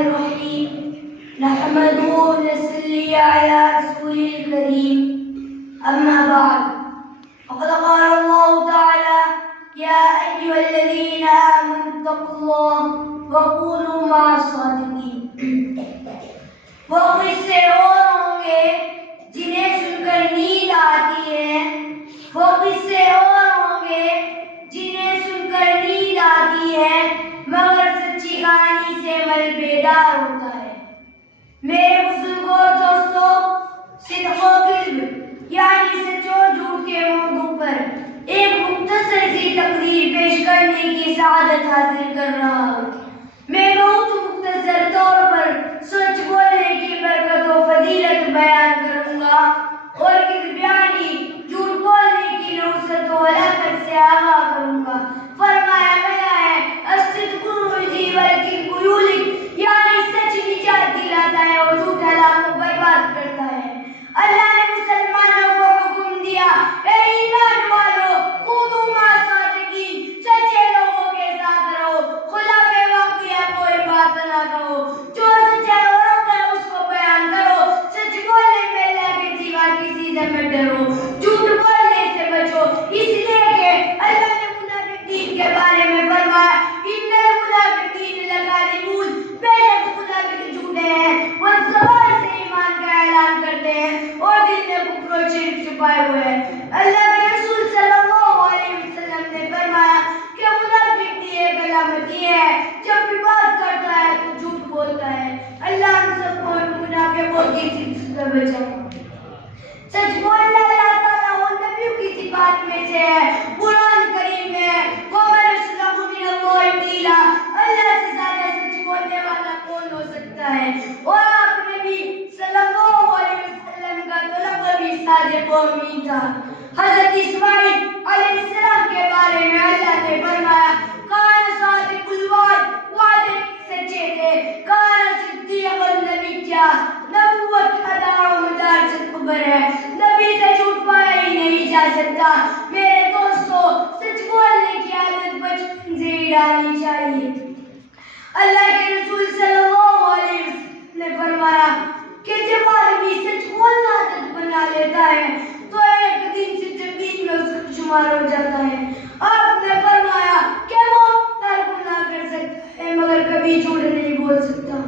الرحيم نحمده ونصلي على رسوله الكريم أما بعد فقد قال الله تعالى يا أيها الذين آمنوا اتقوا الله وكونوا مع الصادقين وہ قصے اور ہوں گے جنہیں سن کر نیند آتی ہے وہ قصے اور ہوں گے جنہیں سن کر نیند آتی ہے مگر سچی کہانی سے عمل بیدار ہوتا ہے۔ میرے بزرگوں اور دوستوں، صدق و کذب یعنی سچ اور جھوٹ کے موضوع پر ایک مختصر سی تقریر پیش کرنے کی سعادت حاصل کر رہا ہوں۔ میں بہت مختصر طور پر سچ بولنے کی برکت و فضیلت بیان کروں گا اور کذب یعنی جھوٹ بولنے کی نحوست و ہلاکت سے آگاہ کروں گا۔ فرمایا گیا ہے الصدق یجی والکذب یہلک، یعنی سچ نجات دلاتا ہے اور جھوٹ ہلاک کو برباد کرتا ہے۔ اللہ نے مسلمانوں کو حکم دیا اے ایمان والو کونوا مع الصادقین، سچے لوگوں کے ساتھ رہو، خلاف واقعہ کوئی بات نہ کہو، جو سچ ہے اس کو بیان کرو، سچ بولنے میں اللہ کے سوا کسی سے مت ڈرو، جھوٹ بولنے سے بچو، اس لیے کہ اللہ نے منافقین کے بارے میں فرمایا ان المنافقین لکاذبون، بے شک منافق جھوٹے ہیں، وہ زبان سے ایمان کا اعلان کرتے ہیں اور دل میں کفر و شرک چھپائے ہوئے ہیں۔ اللہ کے رسول صلی اللہ علیہ وسلم نے فرمایا کہ منافق کی ایک علامت یہ ہے جب بھی بات کرتا ہے تو جھوٹ بولتا ہے۔ اللہ ہم سب کو منافقوں کی صفت سے بچائے۔ سچ بولنا اللہ تعالیٰ اور نبیوں کی صفات میں سے ہے۔ قرآن کریم میں ہے وَمَنْ أَصْدَقُ مِنَ اللَّهِ قِيلًا، اللہ سے زیادہ سچ بولنے والا کون ہو سکتا ہے؟ اور آپ نبی صلی اللہ علیہ وسلم کا تو لقب ہی صادق و امین تھا۔ حضرت اسماعیل علیہ السلام کے بارے میں اللہ نے فرمایا کان صادق الوعد، وعدے سچے تھے، کان صدیق النبیّا، نبوت کا دار و مدار صدق پر ہے، نبی سے جھوٹ پایا ہی نہیں جا سکتا۔ میرے دوستو، سچ بولنے کی عادت بچپن سے ہی ڈالنی چاہیے۔ اللہ کے رسول صلی اللہ علیہ وسلم نے فرمایا کہ جب آدمی سچ بولنا عادت بنا لیتا ہے تو ایک دن صدیقین میں اس کا شمار ہو جاتا ہے۔ آپ نے فرمایا کہ وہ ہر گناہ کر سکتا ہے مگر کبھی جھوٹ نہیں بول سکتا۔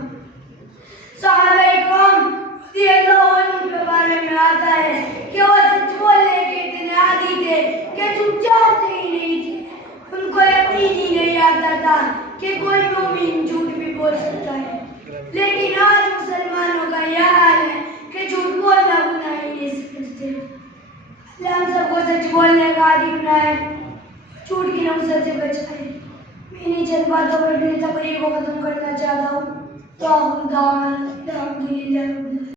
صحابہ اکرام رضی اللہ عنہم کے بارے میں آتا ہے کہ وہ سچ بولنے کے اتنے عادی تھے کہ جھوٹ جانتے ہی نہیں تھے۔ ان کو یقین ہی نہیں آتا تھا کہ کوئی مومن جھوٹ بھی بول سکتا ہے، لیکن آج مسلمانوں کا یہ حال ہے کہ جھوٹ بولنا گناہ ہی نہیں سمجھتے۔ اللہ ہم سب کو سچ بولنے کا عادی بنائے، جھوٹ کی نحوست سے بچائے۔ میں انہیں چند باتوں پر اپنی تقریر کو ختم کرنا چاہتا ہوں۔ تو الحمدللہ